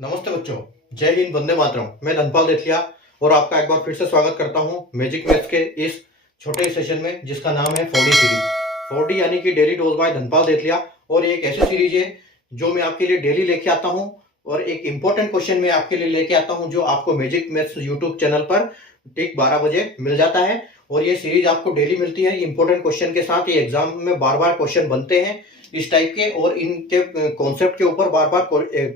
नमस्ते बच्चों, जय हिंद, वंदे मातरम। मैं धनपाल देथिया और आपका एक बार फिर से स्वागत करता हूं मैजिक मैथ्स के इस छोटे सेशन में जिसका नाम है 4D सीरीज। 4D यानी कि डेली डोज बाय धनपाल देथिया। और ये एक ऐसी सीरीज है जो मैं आपके लिए डेली लेके आता हूं और एक इंपॉर्टेंट क्वेश्चन मैं आपके लिए लेके आता हूं जो आपको मैजिक मैथ्स यूट्यूब चैनल पर ठीक 12 बजे मिल जाता है। और ये सीरीज आपको डेली मिलती है इंपॉर्टेंट क्वेश्चन के साथ। ये एग्जाम में बार बार क्वेश्चन बनते हैं इस टाइप के और इनके कॉन्सेप्ट के ऊपर बार बार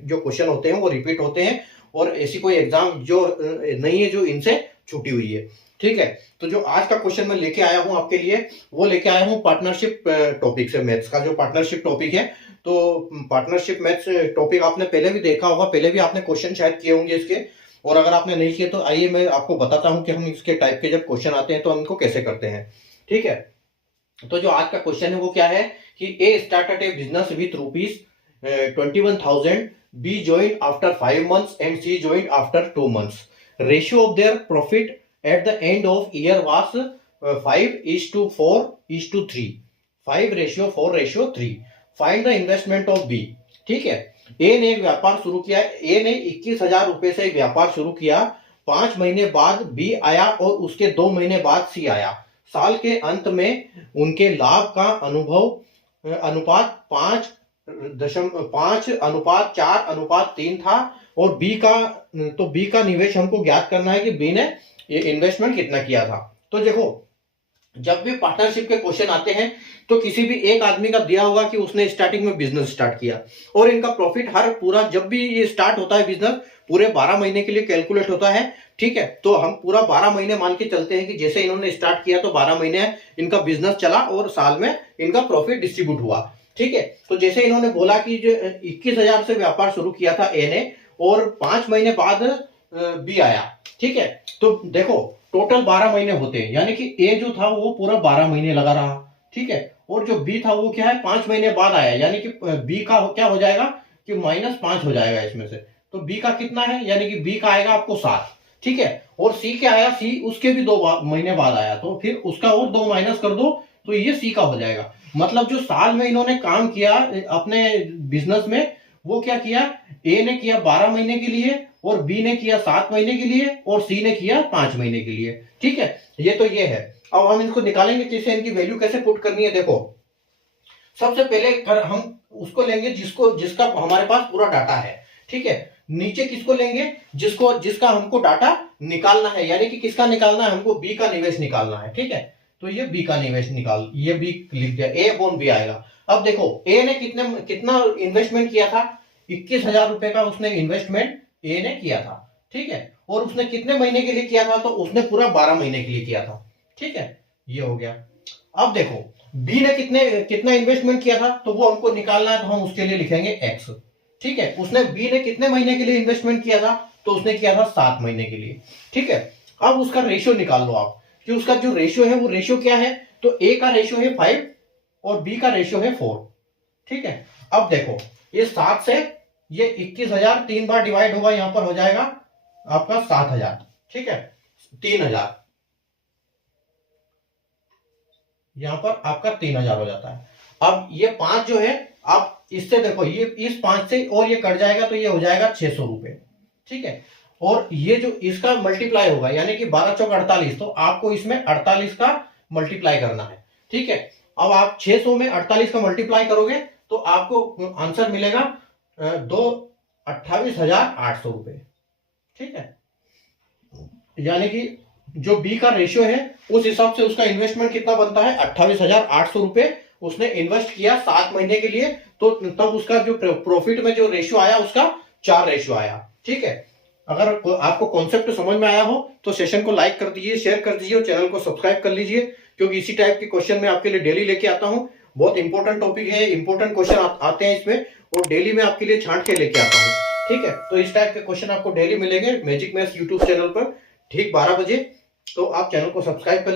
जो क्वेश्चन होते हैं वो रिपीट होते हैं और ऐसी कोई एग्जाम जो नहीं है जो इनसे छूटी हुई है। ठीक है, तो जो आज का क्वेश्चन मैं लेके आया हूं आपके लिए वो लेके आया हूं पार्टनरशिप टॉपिक से। मैथ्स का जो पार्टनरशिप टॉपिक है, तो पार्टनरशिप मैथ्स टॉपिक आपने पहले भी देखा होगा, पहले भी आपने क्वेश्चन शायद किए होंगे इसके। और अगर आपने नहीं किए तो आइए मैं आपको बताता हूं कि हम इसके टाइप के जब क्वेश्चन आते हैं तो हम इनको कैसे करते हैं। ठीक है, तो जो आज का क्वेश्चन है वो क्या है कि A started a business with ₹21,000, B joined after 5 months and C joined after 2 months। Ratio of their profit at the end of year was 5:4:3। 5:4:3। Find the investment of B. ठीक है, ए ने एक व्यापार शुरू किया। ए ने 21,000 रुपए से व्यापार शुरू किया। 5 महीने बाद बी आया और उसके 2 महीने बाद सी आया। साल के अंत में उनके लाभ का अनुपात 5:4:3 था। और बी का निवेश हमको ज्ञात करना है कि बी ने ये इन्वेस्टमेंट कितना किया था। तो देखो, जब भी पार्टनरशिप के क्वेश्चन आते हैं तो किसी भी एक आदमी का दिया होगा कि उसने स्टार्टिंग में बिजनेस स्टार्ट किया और इनका प्रॉफिट हर पूरा जब भी ये स्टार्ट होता है बिजनेस पूरे 12 महीने के लिए कैलकुलेट होता है। ठीक है, तो हम पूरा 12 महीने मान के चलते हैं कि जैसे इन्होंने स्टार्ट किया तो 12 महीने इनका बिजनेस चला और साल में इनका प्रॉफिट डिस्ट्रीब्यूट हुआ। ठीक है, तो जैसे इन्होंने बोला कि जो 21,000 से व्यापार शुरू किया था ए ने और 5 महीने बाद बी आया। ठीक है, तो देखो टोटल 12 महीने होते हैं, यानी कि ए जो था वो पूरा 12 महीने लगा रहा। ठीक है, और जो बी था वो क्या है 5 महीने बाद आया, यानी कि बी का क्या हो जाएगा कि -5 हो जाएगा इसमें से। तो बी का कितना है, यानी कि बी का आएगा आपको 7। ठीक है, और सी क्या आया, सी उसके भी 2 महीने बाद आया, तो फिर उसका और 2 माइनस कर दो तो ये सी का हो जाएगा। मतलब जो साल में इन्होंने काम किया अपने बिजनेस में वो क्या किया, ए ने किया 12 महीने के लिए और बी ने किया 7 महीने के लिए और सी ने किया 5 महीने के लिए। ठीक है, ये तो ये है। अब हम इसको निकालेंगे कैसे, इनकी वैल्यू कैसे पुट करनी है। देखो, सबसे पहले हम उसको लेंगे जिसका हमारे पास पूरा डाटा है। ठीक है, नीचे किसको लेंगे, जिसका हमको डाटा निकालना है, यानी कि किसका निकालना है, हमको बी का निवेश निकालना है। ठीक है, तो ये बी का निवेश ये बी लिख दिया, ए अपॉन बी आएगा। अब देखो ए ने कितना इन्वेस्टमेंट किया था, 21,000 रुपए का उसने इन्वेस्टमेंट ए ने किया था। ठीक है, और उसने कितने महीने के लिए किया था, तो उसने पूरा 12 महीने के लिए किया था। ठीक है, ये हो गया। अब देखो बी ने कितना इन्वेस्टमेंट किया था, तो वो हमको निकालना है, तो हम उसके लिए लिखेंगे एक्स। ठीक है, बी ने कितने महीने के लिए इन्वेस्टमेंट किया था, तो उसने किया था 7 महीने के लिए। ठीक है, अब उसका रेशियो निकाल लो आप कि उसका जो रेशियो है वो रेशियो क्या है, तो ए का रेशियो है 5 और बी का रेशियो है 4। ठीक है, अब देखो ये 7 से ये 21,000 3 बार डिवाइड होगा, यहां पर हो जाएगा आपका 7,000। ठीक है, 3,000 यहां पर आपका 3,000 हो जाता है। अब ये 5 जो है, आप इससे देखो ये इस 5 से और ये कट जाएगा तो ये हो जाएगा 600 रुपए। ठीक है, और ये जो इसका मल्टीप्लाई होगा यानी कि 12 चौक 48, तो आपको इसमें 48 का मल्टीप्लाई करना है। ठीक है, अब आप 600 में 48 का मल्टीप्लाई करोगे तो आपको आंसर मिलेगा 28,800 रुपए। ठीक है, यानी कि जो बी का रेशियो है उस हिसाब से उसका इन्वेस्टमेंट कितना बनता है, 28,800 रुपए उसने इन्वेस्ट किया 7 महीने के लिए। तो तब उसका जो प्रॉफिट में जो रेशियो आया उसका 4 रेशियो आया। ठीक है, अगर आपको कॉन्सेप्ट समझ में आया हो तो सेशन को लाइक कर दीजिए, शेयर कर दीजिए और चैनल को सब्सक्राइब कर लीजिए, क्योंकि इसी टाइप के क्वेश्चन मैं आपके लिए डेली लेके आता हूं। बहुत इंपॉर्टेंट टॉपिक है, इंपॉर्टेंट क्वेश्चन आते हैं इसमें और डेली मैं आपके लिए छांट के लेके आता हूं। ठीक है, तो इस टाइप के क्वेश्चन आपको डेली मिलेंगे मैजिक मैथ्स यूट्यूब चैनल पर ठीक 12 बजे। तो आप चैनल को सब्सक्राइब कर लीजिए।